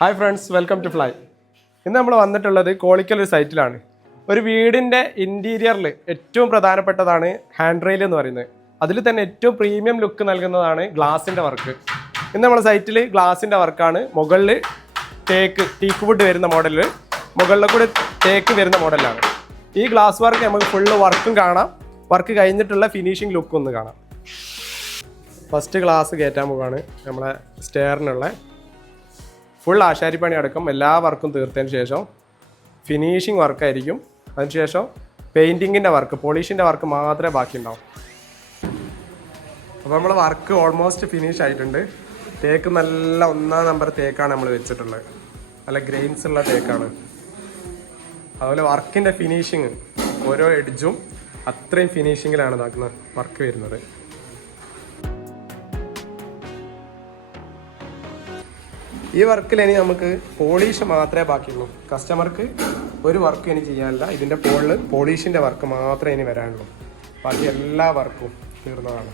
Hi friends, welcome to fly. ഇന്ന് നമ്മൾ വന്നിട്ടുള്ളത് കോളിക്കൽ ഒരു സൈറ്റിലാണ്. ഒരു വീടിൻ്റെ ഇൻറ്റീരിയറിൽ ഏറ്റവും പ്രധാനപ്പെട്ടതാണ് ഹാൻഡ് റെയിൽ എന്ന് പറയുന്നത്. അതിൽ തന്നെ ഏറ്റവും പ്രീമിയം ലുക്ക് നൽകുന്നതാണ് ഗ്ലാസിൻ്റെ വർക്ക്. ഇന്ന് നമ്മുടെ സൈറ്റിൽ ഗ്ലാസിൻ്റെ വർക്കാണ്. മുകളിൽ ടീക്ക് വുഡ് വരുന്ന മോഡലിൽ, മുകളിൽ കൂടെ തേക്ക് വരുന്ന മോഡലാണ്. ഈ ഗ്ലാസ് വർക്ക് നമുക്ക് ഫുള്ള് വർക്കും കാണാം, വർക്ക് കഴിഞ്ഞിട്ടുള്ള ഫിനിഷിങ് ലുക്കും ഒന്ന് കാണാം. ഫസ്റ്റ് ഗ്ലാസ് കയറ്റാൻ പോവുകയാണ്. നമ്മളെ സ്റ്റെയറിനുള്ള ഫുൾ ആശാരിപ്പണി അടക്കം എല്ലാ വർക്കും തീർത്തതിന് ശേഷം ഫിനിഷിങ് വർക്കായിരിക്കും. അതിനുശേഷം പെയിൻറ്റിങ്ങിൻ്റെ വർക്ക്, പോളിഷിൻ്റെ വർക്ക് മാത്രമേ ബാക്കിയുണ്ടാവും. അപ്പോൾ നമ്മൾ വർക്ക് ഓൾമോസ്റ്റ് ഫിനിഷ് ആയിട്ടുണ്ട്. തേക്ക് നല്ല 1-ാം നമ്പർ തേക്കാണ് നമ്മൾ വെച്ചിട്ടുള്ളത്. നല്ല ഗ്രെയിൻസ് ഉള്ള തേക്കാണ്. അതുപോലെ വർക്കിൻ്റെ ഫിനിഷിങ്, ഓരോ എഡ്ജും അത്രയും ഫിനിഷിങ്ങിലാണ് ഇതാക്കുന്ന വർക്ക് വരുന്നത്. ഈ വർക്കിൽ ഇനി നമുക്ക് പോളിഷ് മാത്രമേ ബാക്കിയുള്ളൂ. കസ്റ്റമർക്ക് ഒരു വർക്ക് ഇനി ചെയ്യാനില്ല. ഇതിൻ്റെ പോളിഷിൻ്റെ വർക്ക് മാത്രമേ ഇനി വരാനുള്ളൂ. ബാക്കി എല്ലാ വർക്കും തീർന്നതാണ്.